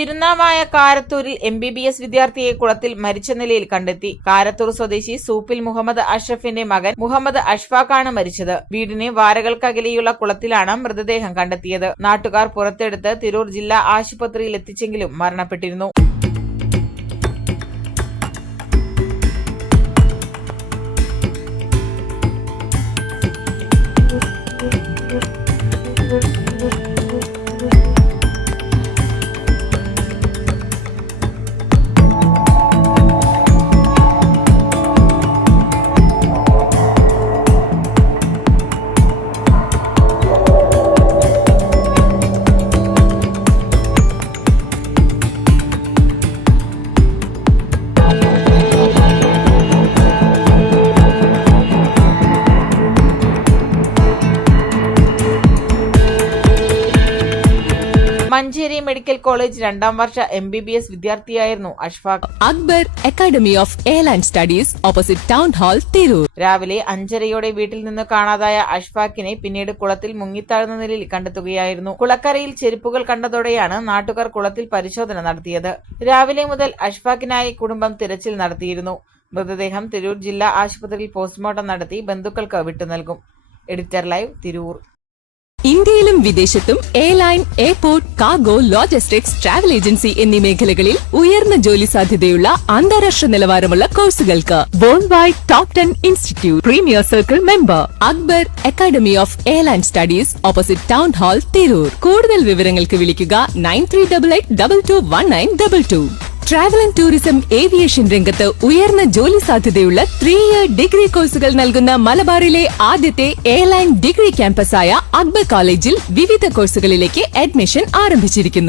Thirunavaya കാരത്തൂരിൽ MBBS വിദ്യാർത്ഥിയെ കുളത്തിൽ മരിച്ച നിലയിൽ കണ്ടെത്തി. കാരത്തൂർ സ്വദേശി സൂപ്പിൽ മുഹമ്മദ് അഷ്റഫിന്റെ മകൻ മുഹമ്മദ് അഷ്ഫാഖാണ് മരിച്ചത്. വീടിന് വാരകൾക്കകലെയുള്ള കുളത്തിലാണ് മൃതദേഹം കണ്ടെത്തിയത്. നാട്ടുകാർ പുറത്തെടുത്ത് തിരൂർ ജില്ലാ ആശുപത്രിയിൽ എത്തിച്ചെങ്കിലും മരണപ്പെട്ടിരുന്നു. മഞ്ചേരി മെഡിക്കൽ കോളേജ് 2ാം വർഷ MBBS വിദ്യാർത്ഥിയായിരുന്നു Ashfaq. Akbar academy of airline studies opposite town hall Tirur. രാവിലെ 5:30 വീട്ടിൽ നിന്ന് കാണാതായ അഷ്ഫാഖിനെ പിന്നീട് കുളത്തിൽ മുങ്ങിത്താഴ്ന്ന നിലയിൽ കണ്ടെത്തുകയായിരുന്നു. കുളക്കരയിൽ ചെരുപ്പുകൾ കണ്ടതോടെയാണ് നാട്ടുകാർ കുളത്തിൽ പരിശോധന നടത്തിയത്. രാവിലെ മുതൽ അഷ്ഫാഖിനായി കുടുംബം തിരച്ചിൽ നടത്തിയിരുന്നു. മൃതദേഹം തിരൂർ ജില്ലാ ആശുപത്രിയിൽ പോസ്റ്റ്മോർട്ടം നടത്തി ബന്ധുക്കൾക്ക് വിട്ടുനൽകും. Editor live, Tirur. ഇന്ത്യയിലും വിദേശത്തും airline, airport, cargo, logistics, travel agency എന്നീ മേഖലകളിൽ ഉയർന്ന ജോലി സാധ്യതയുള്ള അന്താരാഷ്ട്ര നിലവാരമുള്ള കോഴ്സുകൾക്ക് world wide top 10 institute premier circle member. Akbar academy of airline studies opposite town hall Tirur. കൂടുതൽ വിവരങ്ങൾക്ക് വിളിക്കുക 9388221922. ട്രാവൽ ആൻഡ് ടൂറിസം ഏവിയേഷൻ രംഗത്ത് ഉയർന്ന ജോലി സാധ്യതയുള്ള 3-year ഡിഗ്രി കോഴ്സുകൾ നൽകുന്ന മലബാറിലെ ആദ്യത്തെ എയർലൈൻ ഡിഗ്രി ക്യാമ്പസായ അക്ബർ കോളേജിൽ വിവിധ കോഴ്സുകളിലേക്ക് അഡ്മിഷൻ ആരംഭിച്ചിരിക്കുന്നു.